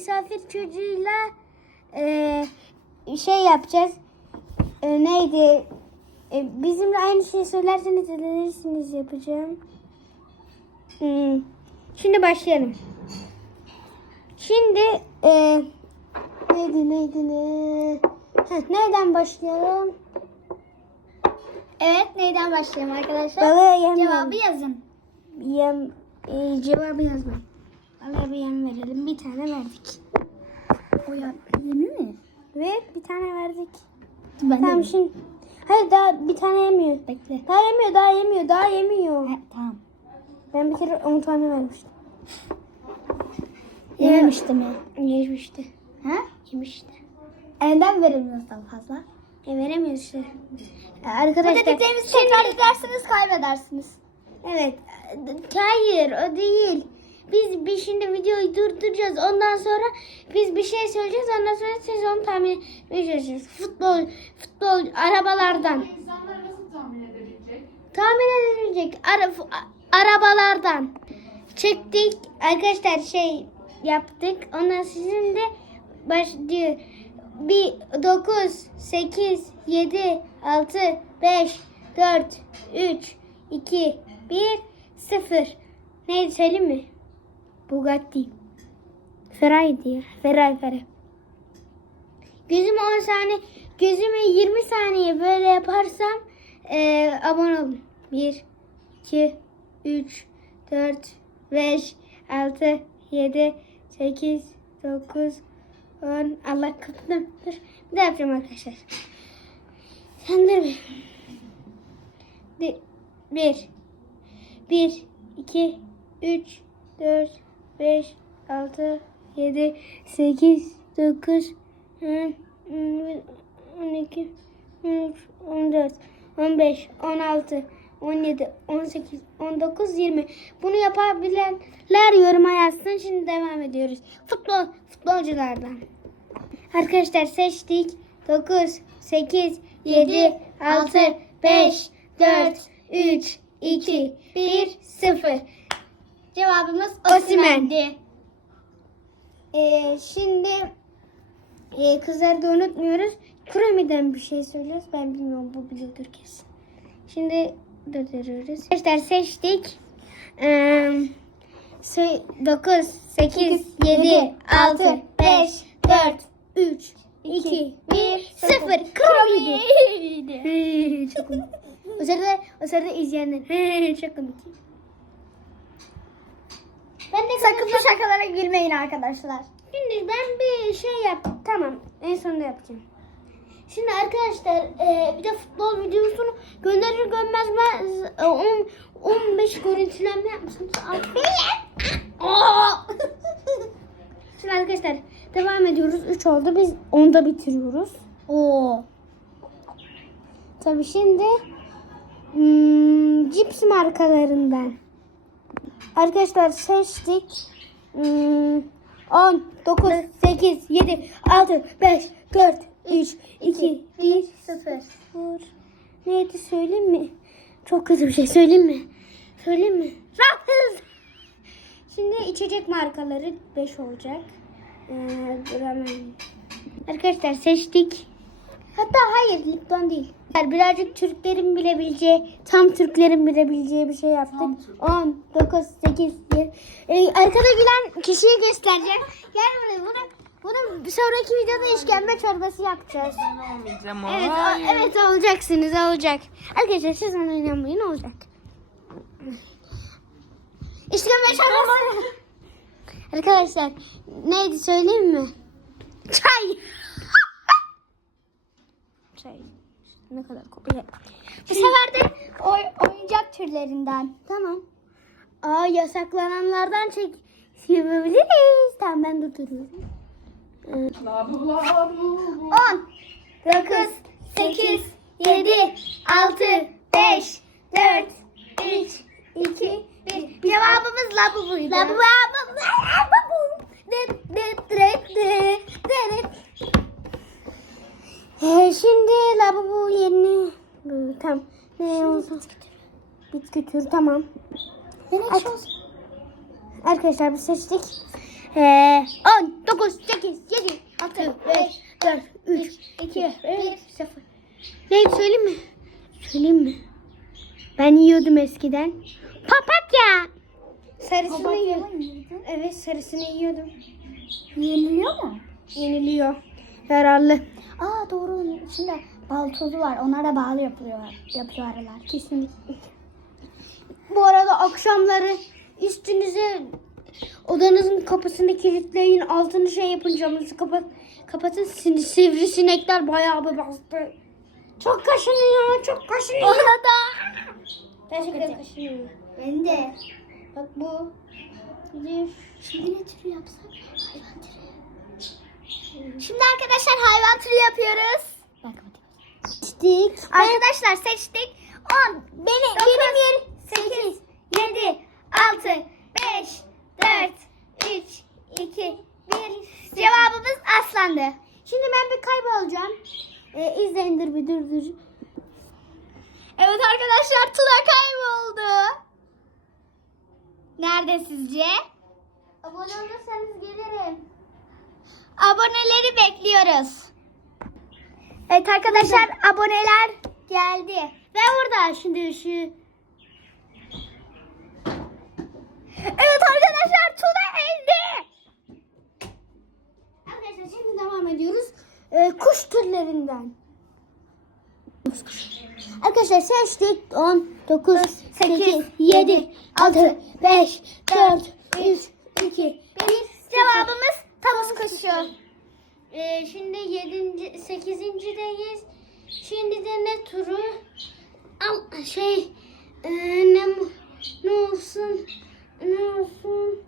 misafir çocuğuyla e, şey yapacağız. E, neydi? E, bizimle aynı şeyi söylerseniz ödenirsiniz yapacağım. Hmm. Şimdi başlayalım. Şimdi e, neydi neydi ne? Heh, nereden başlayalım? Evet neyden başlayalım arkadaşlar? Cevabı yazın. yem e, cevabı yazmayın. Balığa bir yem verelim. Bir tane verdik. O ya yemi mi? Ve bir tane verdik. Ben Tamam şimdi. Hayır daha bir tane yemiyor. Bekle. Daha yemiyor, daha yemiyor, daha yemiyor. He, tamam. Ben bir kere 10 tane vermiştim. Yememişti mi? Yemişti. Ha? Yemişti. Elden veremiyoruz daha fazla. E veremiyoruz işte. Arkadaşlar. dediklerimizi tekrar edersiniz kaybedersiniz. Evet. Hayır o değil. Biz bir şimdi videoyu durduracağız. Ondan sonra biz bir şey söyleyeceğiz. Ondan sonra siz onu tahmin etmeye. Futbol, futbol arabalardan. İnsanlar nasıl tahmin edebilecek? Tahmin edilecek ara, arabalardan. Çektik. Arkadaşlar şey yaptık. Ondan sizin de başlıyor. Bir 9, 8, 7, 6, 5, 4, 3, 2, 1, 0. Neydi söyleyeyim mi? Bugatti. Ferrari'di ya. Ferrari Ferrari. Gözümü 10 saniye, gözümü 20 saniye böyle yaparsam eee abone olun. 1, 2, 3, 4, 5, 6, 7, 8, 9, 10. Allah kaptım. Dur. Bir daha yapacağım arkadaşlar. Sen dur. Bir, bir, bir, iki, üç, dört, beş, altı, yedi, sekiz, dokuz, on, on iki, on üç, on dört, on beş, on altı, on yedi, on sekiz, on dokuz, yirmi. Bunu yapabilenler yoruma yazsın. Şimdi devam ediyoruz. Futbol, futbolculardan. Arkadaşlar seçtik. 9, 8, 7, 6, 5, 4, 3, 2, 1, 0. Cevabımız Osimhen. Osimhen'di. Ee, şimdi e, kızları da unutmuyoruz. Kurami'den bir şey söylüyoruz. Ben bilmiyorum bu biliyordur kesin. Şimdi durduruyoruz. Arkadaşlar seçtik. Ee, 9, 8, 7, 6, 5, 4, 3, 2, 1, 0. Kurami'di. Çok komik. O sırada, o sırada izleyenler. Çok komik. Sakın bu şakalara gülmeyin arkadaşlar. Şimdi ben bir şey yap. Tamam. En sonunda yapacağım. Şimdi arkadaşlar e, bir de futbol videosunu gönderir göndermez e, on- 15 görüntülenme yapmışsınız. Şimdi arkadaşlar devam ediyoruz. 3 oldu. Biz 10'da bitiriyoruz. Oo. Tabii şimdi hmm, cips markalarından. Arkadaşlar seçtik. Hmm, 10, 9, 8, 7, 6, 5, 4, 3, 2, 1, 0. Vur. Neydi söyleyeyim mi? Çok kötü bir şey söyleyeyim mi? Söyleyeyim mi? Rahat. Şimdi içecek markaları 5 olacak. Ee. Arkadaşlar seçtik. Hatta hayır Lipton değil. Birazcık Türklerin bilebileceği, tam Türklerin bilebileceği bir şey yaptık. Tam Türk. 10, 9, 8, 7. Ee, arkada gülen kişiyi göstereceğim. Gel buraya. Bunu, bunu bir sonraki videoda işkembe çorbası yapacağız. Ben olmayacağım Evet, o- evet olacaksınız, olacak. Arkadaşlar siz ona inanmayın, olacak. İşkembe çorbası. Arkadaşlar neydi söyleyeyim mi? Çay. Çay. Ne kadar kopya. Bu sefer de oy- oyuncak türlerinden. Tamam. Aa yasaklananlardan çek yapabiliriz. Tamam ben durduruyorum. Labu labu. 10, 9, 8, 7, 6, 5, 4, 3, 2, 1. Cevabımız labubuydu. Labu labu He, şimdi lavabo yerine tam ne oldu? Bitki türü tamam. Ar Arkadaşlar biz seçtik. Ee, 10, 9, 8, 7, 6, 5, 4, 3, 2, 1, 0. Ne söyleyeyim mi? Söyleyeyim mi? Ben yiyordum eskiden. Papatya. Sarısını yiyordum. Evet sarısını yiyordum. Yeniliyor mu? Yeniliyor. Yararlı. Aa doğru. Şimdi bal tozu var. Onlar da bal yapılıyor. Yapıyor arılar. Kesinlikle. Bu arada akşamları üstünüze odanızın kapısını kilitleyin. Altını şey yapın camınızı kapat, kapatın. Sin- Sivrisinekler bayağı bir bastı. Çok kaşınıyor. Çok kaşınıyor. Orada. Gerçekten kaşınıyor. Ben de. Bak bu. Şimdi ne türü yapsak? Hayvan türü. Şimdi arkadaşlar hayvan türü yapıyoruz. Bak Çitik. Arkadaşlar seçtik. 10, benim, benim yer 8, 7, 6, 5, 4, 3, 2, 1. Cevabımız aslandı. Şimdi ben bir kaybolacağım. Ee, izleyindir bir dur dur. Evet arkadaşlar Tuna kayboldu. Nerede sizce? Abone olursanız gelirim. Aboneleri bekliyoruz. Evet arkadaşlar aboneler geldi. Ve burada şimdi şu Evet arkadaşlar Tuna elde. Arkadaşlar şimdi devam ediyoruz. Ee, kuş türlerinden. Arkadaşlar seçtik. 10, 9, 8, 7, 6, 5, 4, 3, 2, 1. Cevabımız tavus kuşu. Ee, şimdi 7. 8.deyiz. Şimdi de ne turu? Al şey e, ne ne olsun? Ne olsun?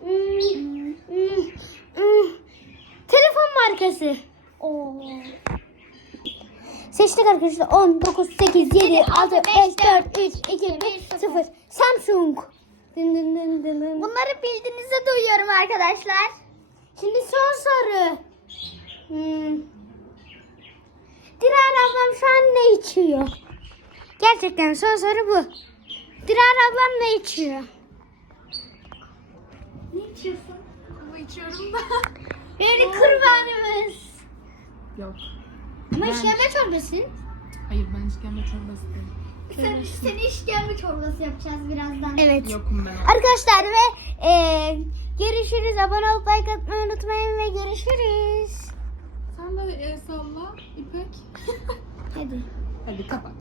Hmm, hmm, hmm. Telefon markası. Oo. Seçtik arkadaşlar. 10, 9, 8, 7, 6, 5, 4, 3, 2, 1, 0. Samsung. Dın dın dın dın dın. Bunları bildiğinizi duyuyorum arkadaşlar. Şimdi son soru. Hmm. Dilara ablam şu an ne içiyor? Gerçekten son soru bu. Dilara ablam ne içiyor? Ne içiyorsun? Kola içiyorum da. Benim kurbanımız. Yok. Ama Ben- işleme çorbası. Hayır ben işkembe çorbası değilim. Sen, seni işkembe çorbası yapacağız birazdan. Evet. Yokum ben. Arkadaşlar ve e, görüşürüz. Abone olup like atmayı unutmayın ve görüşürüz. Sen de el salla İpek. Hadi. Hadi kapat.